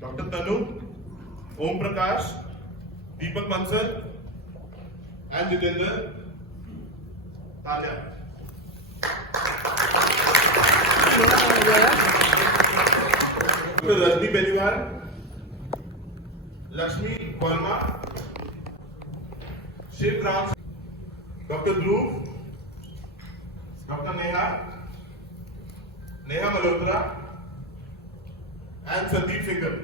Dr. Tanu, Om Prakash, Deepak Bansal, and Jitendra Taja. Dr. Rajni Beliwar, Lakshmi Verma, Shiv Ram, Dr. Dhruv, Dr. Neha Malhotra, and Sandeep Singhal.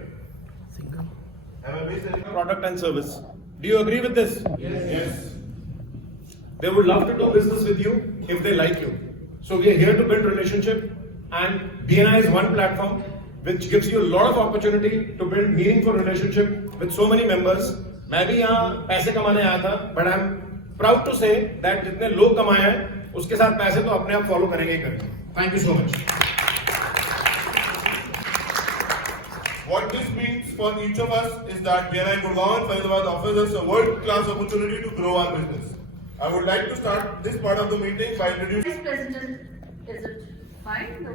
Have I missed any product and service? Do you agree with this? Yes. They would love to do business with you if they like you. So we are here to build relationship, and BNI is one platform which gives you a lot of opportunity to build meaningful relationship with so many members. मैं भी यहाँ पैसे कमाने आया था, but I'm proud to say that जितने लोग कमाए हैं उसके साथ पैसे तो अपने आप फॉलो करेंगे ही करेंगे. Thank you so much. What this means for each of us is that BNI Gurgaon and Faridabad offers us a world-class opportunity to grow our business. I would like to start this part of the meeting by introducing. Vice President, is it fine?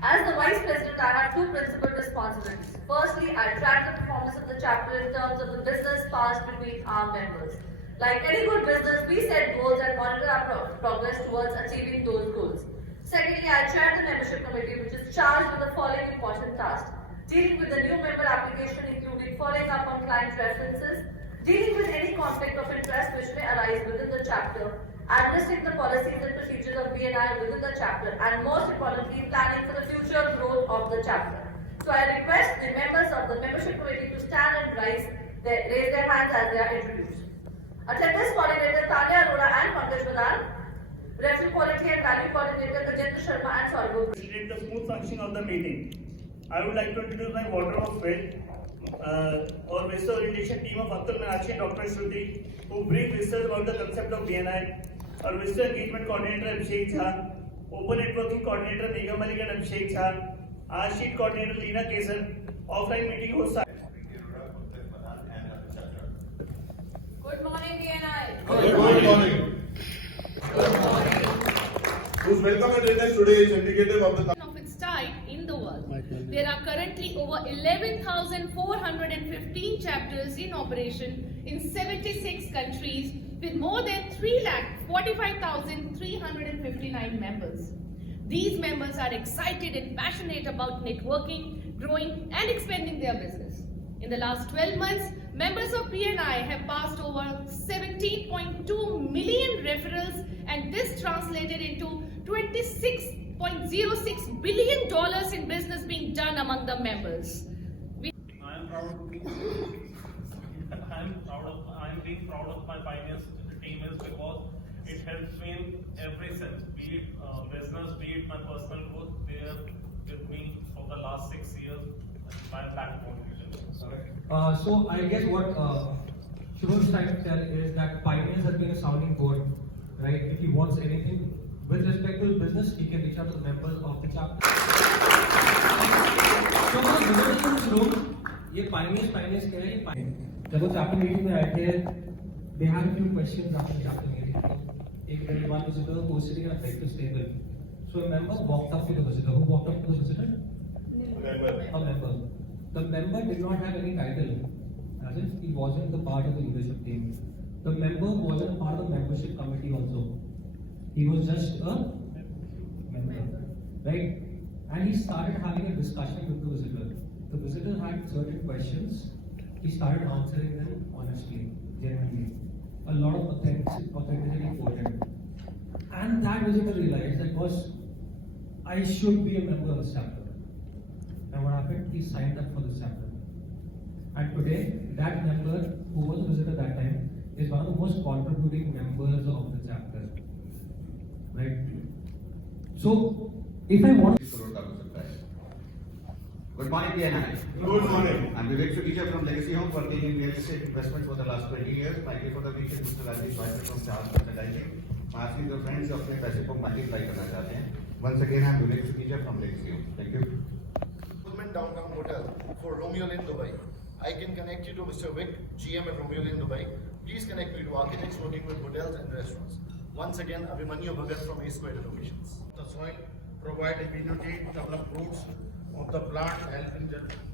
As the Vice President, I have two principal responsibilities. Firstly, I track the performance of the chapter in terms of the business passed between our members. Like any good business, we set goals and monitor our progress towards achieving those goals. Secondly, I chair the membership committee, which is charged with the following important tasks: dealing with the new member application, including following up on client references, dealing with any conflict of interest which may arise within the chapter, administering the policies and procedures of BNI within the chapter, and most importantly, planning for the future growth of the chapter. So I request the members of the membership committee to stand and raise their hands as they are introduced. Attendance coordinator Tanya Arora and Pankaj Madan, referee quality and value coordinator Gajendra Sharma and Saurabh. To facilitate the smooth functioning of the meeting, I would like to introduce my water of faith or visitor orientation team of Akhtar Meenakshi and Dr. Shruti, who brief visitors about the concept of BNI. Our visitor engagement coordinator Abhishek Jha, open networking coordinator Nigam Malik and Abhishek Jha, our sheet coordinator Leena Kesan, offline meeting host. Good morning, BNI. Good morning. Good morning. Whose welcome address today is indicative of the of its type in the world. There are currently over 11,415 chapters in operation in 76 countries with more than 3,45,359 members. These members are excited and passionate about networking, growing and expanding their business. In the last 12 months, members of BNI have passed over 17.2 million referrals, and this translated into $26.06 billion in business being done among the members. I am being proud of my pioneers team is because it helps me in every sense, be it business, be it my personal growth. They are with me for the last 6 years. My backbone. So I guess what Shubham is trying to tell is that pioneers has been a sounding board, right? If he wants anything with respect to his business, he can reach out to the members of the chapter. So for visitors in this room, ये pioneers क्या है? ये pioneers. जब वो chapter meeting में आए थे, they had a few questions after the chapter meeting. One visitor who was sitting at a breakfast table. So a member walked up to the visitor. Who walked up to the visitor? A member. The member did not have any title, as if he wasn't the part of the leadership team. The member wasn't a part of the membership committee also. He was just a member, right? And he started having a discussion with the visitor. The visitor had certain questions. He started answering them honestly, genuinely. A lot of authenticity quoted. And that visitor realized that, boss, I should be a member of this chapter. And what happened? He signed up for this chapter. And today, that member who was a visitor that time is one of the most contributing members of the chapter. Right? So, if I want Good morning, BNI. Good morning. I'm Vivek Sukija from Legacy Home, working in real estate investment for the last 20 years. Thank you for the vision, Mr. Rajesh Bhatt from Charles Merchandising. I'm asking your friends to अपने पैसे को multiply करना चाहते हैं. Once again, I'm Vivek Sukija from Legacy Home. Thank you. Downtown Hotel for Romeo Lane, Dubai. I can connect you to Mr. Vic, GM at Romeo Lane, Dubai. Please connect me to architects working with hotels and restaurants. Once again, Abhimanyu Bhagat from A Square Renovations. The soil, provide a videotape, develop routes, of the plant help in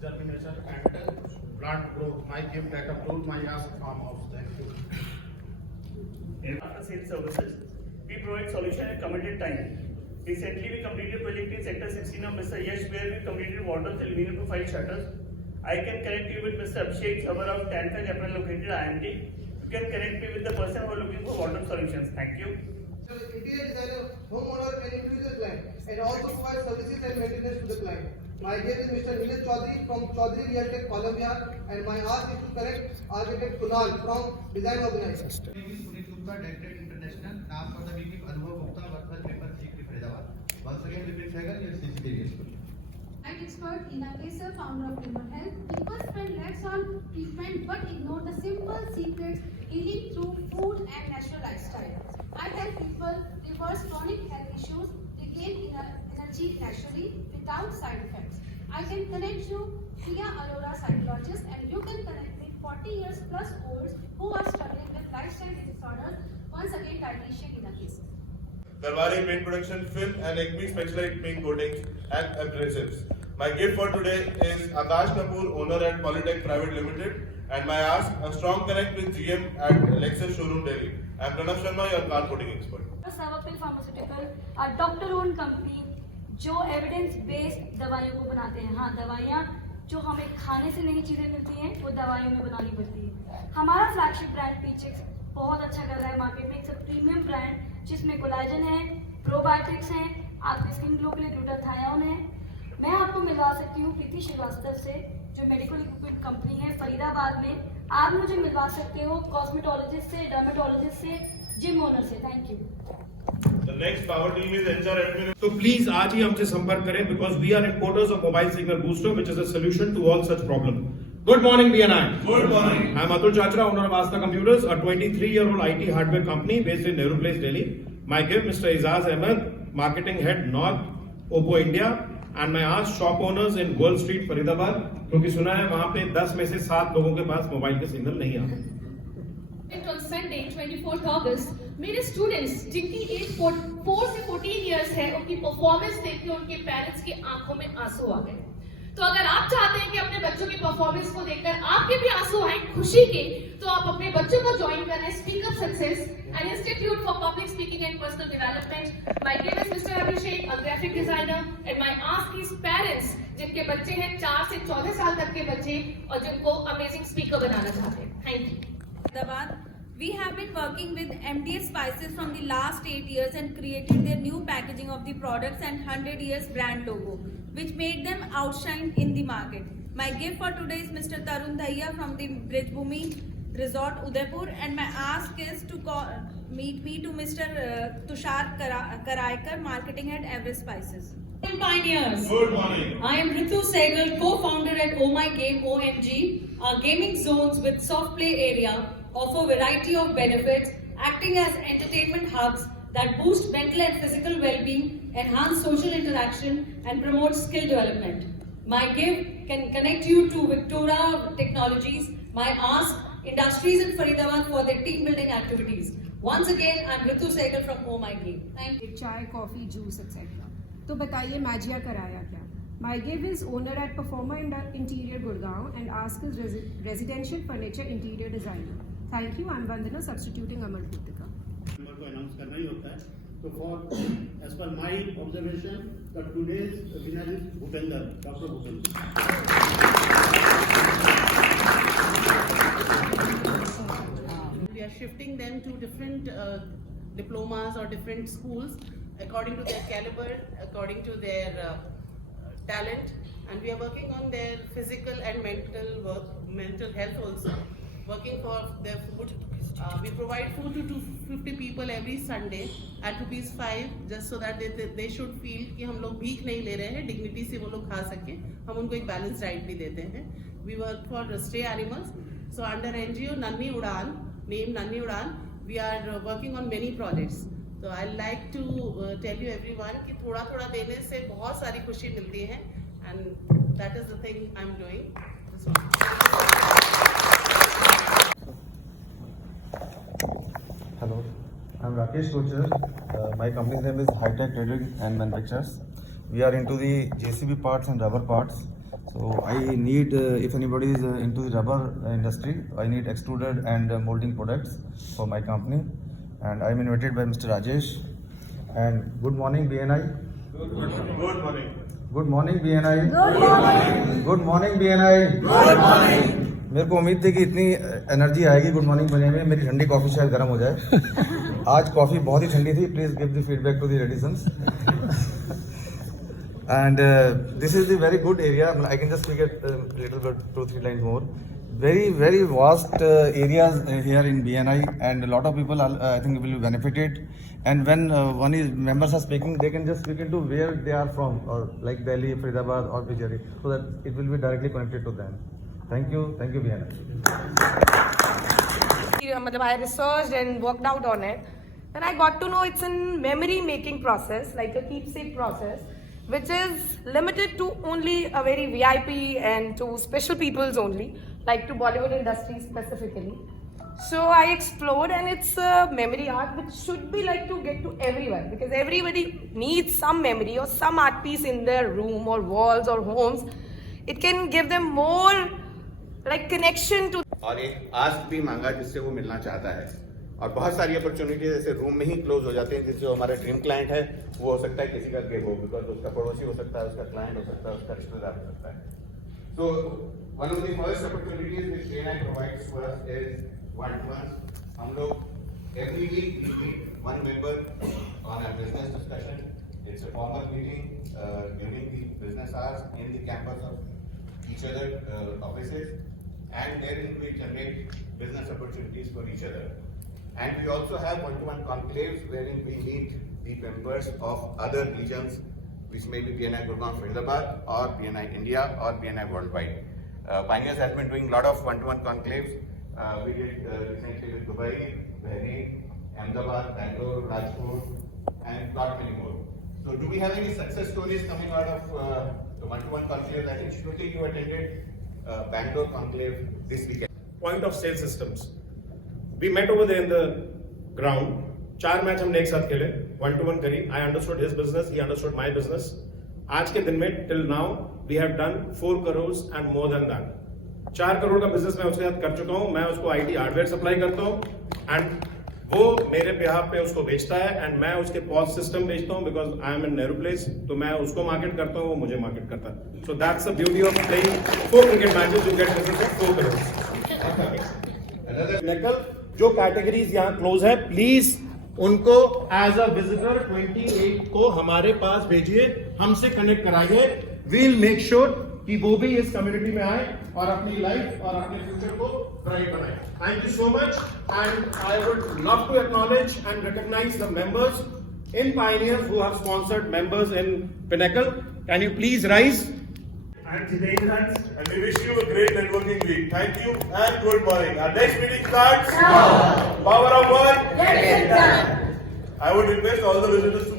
germination and plant growth. My gift that approved my ask farmhouse. Thank you. After sales services, we provide solution at committed time. Recently, we completed project in Sector 16 of Mr. Yash, where we completed water aluminum to 5 shutters. I can connect you with Mr. Abhishek Sabar of Tanfed April located IMT. You can connect me with the person who are looking for water solutions. Thank you. Interior designer, homeowner and individual client, and also provide services and maintenance to the client. My name is Mr. Nilesh Chaudhary from Chaudhary Realtech Columbia, and my ask is to connect architect Kunal from Design Organizer. My name is Puneet Gupta, Dented International. Naam for the meeting Anubhav Gupta, Workers Paper, Sikri, Faridabad. Once again, Vipin Sehgal, your CCTV school. Night expert Ina Kesar, founder of Human Health. People spend less on treatment but ignore the simple secrets healing through food and natural lifestyle. I help people reverse chronic health issues, regain energy naturally without side effects. I can connect you via Aurora psychologist, and you can connect with 40 years plus olds who are struggling with lifestyle disorders. Once again, dietitian Ina Kesar. Darwari Paint Production, Film and Acme Specialized Paint Coatings and Abrasives. My gift for today is Akash Kapoor, owner at Polytech Private Limited, and my ask, a strong connect with GM at Lexus Showroom Delhi. I am Pranav Sharma, your car coating expert. Savapil Pharmaceutical, a doctor-owned company जो evidence based दवाइयों को बनाते हैं. हाँ, दवाइयाँ जो हमें खाने से नहीं चीजें मिलती हैं वो दवाइयों में बनानी पड़ती है. हमारा फ्लैगशिप ब्रांड पीचेक्स बहुत अच्छा कर रहा है मार्केट में. एक प्रीमियम ब्रांड जिसमें कोलाजन है, प्रोबायोटिक्स हैं, आपके स्किन ग्लो के लिए ग्लूटाथायोन है. मैं आपको मिलवा सकती हूँ प्रीति श्रीवास्तव से, जो मेडिकल इक्विपमेंट कंपनी है फरीदाबाद में. आप मुझे मिलवा सकते हो कॉस्मेटोलॉजिस्ट से, डर्मेटोलॉजिस्ट से, जिम ओनर से. Thank you. The next power team is HR admin. So please आज ही हमसे संपर्क करें because we are importers of mobile signal booster, which is a solution to all such problems. Good morning, BNI. Good morning. I am Atul Chachra, owner of Asta Computers, a 23-year-old IT hardware company based in Nehru Place, Delhi. My gift, Mr. Izaz Ahmed, marketing head North Oppo India, and my ask shop owners in Gold Street, Faridabad, क्योंकि सुना है वहाँ पे 10 में से 7 लोगों के पास mobile के सिग्नल नहीं आते. On Sunday 24th August, मेरे स्टूडेंट्स जिनकी एज 4 से 14 इयर्स है, उनकी परफॉर्मेंस देख के उनके पेरेंट्स की आंखों में आंसू आ गए. तो अगर आप चाहते हैं कि अपने बच्चों की परफॉर्मेंस को देखकर आपके भी आंसू आए खुशी के, तो आप अपने बच्चों को ज्वाइन करें speak up success and institute for public speaking and personal development. My name is mister Abhishek, a graphic designer, and my ask is parents जिनके बच्चे हैं 4 से 14 साल तक के बच्चे और जिनको अमेजिंग स्पीकर बनाना चाहते हैं. Thank you. We have been working with MDS Spices from the last 8 years and created their new packaging of the products and 100 years brand logo, which made them outshine in the market. My gift for today is Mr. Tarun Daiya from the Brijbhumi Resort Udaipur, and my ask is to meet me to Mr. Tushar Karaikar, marketing head Everest Spices. Pioneers. Good morning. I am Ritu Sehgal, co-founder at Oh My Game OMG. Our gaming zones with soft play area offer variety of benefits, acting as entertainment hubs that boost mental and physical well-being, enhance social interaction, and promote skill development. My gift can connect you to Victoria Technologies. My ask, industries in Faridabad for their team building activities. Once again, I am Ritu Sehgal from Oh My Game. Thank you. चाय, coffee, juice etcetera. तो बताइए Mejia कराया क्या? My give is owner at Performer Interior Gurgaon and ask is residential furniture interior designer. Thank you. I'm Vandana substituting Amal Putika. Number को announce करना ही होता है. तो for as per my observation the today's winner is Bhupendra, doctor Bhupendra. We are shifting them to different diplomas or different schools according to their caliber, according to their talent, and we are working on their physical and mental health also. Working for their food, we provide food to 250 people every Sunday at ₹5, just so that they should feel कि हम लोग भीख नहीं ले रहे हैं, dignity से वो लोग खा सके. हम उनको एक balanced diet भी देते हैं. We work for stray animals. So under NGO Nanni Udan, named Nanni Udan, we are working on many projects. So I like to tell you everyone कि थोड़ा थोड़ा देने से बहुत सारी खुशी मिलती है, and that is the thing I'm doing. Hello, I'm Rakesh Kochar. My company's name is Hightech Trading and Manufacturers. We are into the JCB parts and rubber parts. So I need, if anybody is into the rubber industry, I need extruded and molding products for my company. And I am invited by Mr. Rajesh. And good morning, BNI. Good morning. Good morning, BNI. Good morning. Good morning, BNI. Good morning. मेरे को उम्मीद थी कि इतनी energy आएगी good morning बोलने में, मेरी ठंडी कॉफी शायद गर्म हो जाए. आज कॉफी बहुत ही ठंडी थी. Please give the feedback to the ladies. And this is the very good area. I can just speak a little bit, 2-3 lines more. Very, very vast areas here in BNI, and a lot of people I think will be benefited. And when members are speaking, they can just speak into where they are from, or like Delhi, Faridabad, or Bijari, so that it will be directly connected to them. Thank you, BNI. I researched and worked out on it. Then I got to know it's a memory making process, like a keepsake process, which is limited to only a very VIP and to special peoples only, like to Bollywood industry specifically. So I explored, and it's a memory art which should be like to get to everyone, because everybody needs some memory or some art piece in their room or walls or homes. It can give them more like connection to. और एक ask भी मांगा जिससे वो मिलना चाहता है, और बहुत सारी अपॉर्चुनिटी जैसे रूम में ही क्लोज हो जाते हैं. जिससे हमारा ड्रीम क्लाइंट है वो हो सकता है किसी का गिव हो, बिकॉज उसका पड़ोसी हो सकता है, उसका क्लाइंट हो सकता है, उसका रिश्तेदार हो सकता है. So one of the first opportunities which BNI provides for us is one-to-one. हम लोग every week we meet one member on a business discussion. It's a formal meeting during the business hours in the campus of each other offices, and therein we generate business opportunities for each other. And we also have one-to-one conclaves wherein we meet the members of other regions, which may be BNI Gurgaon, Faridabad, or BNI India, or BNI worldwide. Pioneers has been doing a lot of one-to-one conclaves. We did recently with Dubai, Bahrain, Ahmedabad, Bangalore, Rajkot, and lot many more. So do we have any success stories coming out of the one-to-one conclaves? I think Shruti, you attended Bangalore conclave this weekend. Point of sale systems. We met over there in the ground. 4 match हमने एक साथ खेले, 1-to-1 करी. I understood his business, he understood my business. आज के दिन में till now we have done 4 crores and more than that. 4 crore का बिजनेस मैं उसके साथ कर चुका हूँ. मैं उसको IT हार्डवेयर सप्लाई करता हूँ, एंड वो मेरे बिहाफ पे उसको बेचता है, एंड मैं उसके पॉज सिस्टम बेचता हूँ, because I am in Nehru place. तो मैं उसको मार्केट करता हूँ, वो मुझे मार्केट करता है. So that's the beauty of playing 4 cricket matches. You get business of 4 crore. जो कैटेगरीज यहाँ क्लोज है, प्लीज उनको एज अ विजिटर 28 को हमारे पास भेजिए, हमसे कनेक्ट कराइए. वील मेक श्योर कि वो भी इस कम्युनिटी में आए और अपनी लाइफ और अपने फ्यूचर को ब्राइट बनाए. Thank you so much, and I would love to acknowledge and recognise the members in Pioneers who have sponsored members in Pinnacle. Can you please rise? And Jitendra, And we wish you a great networking week. Thank you and good morning. Our next meeting starts now. Power of one. Get it done. I would request all the visitors to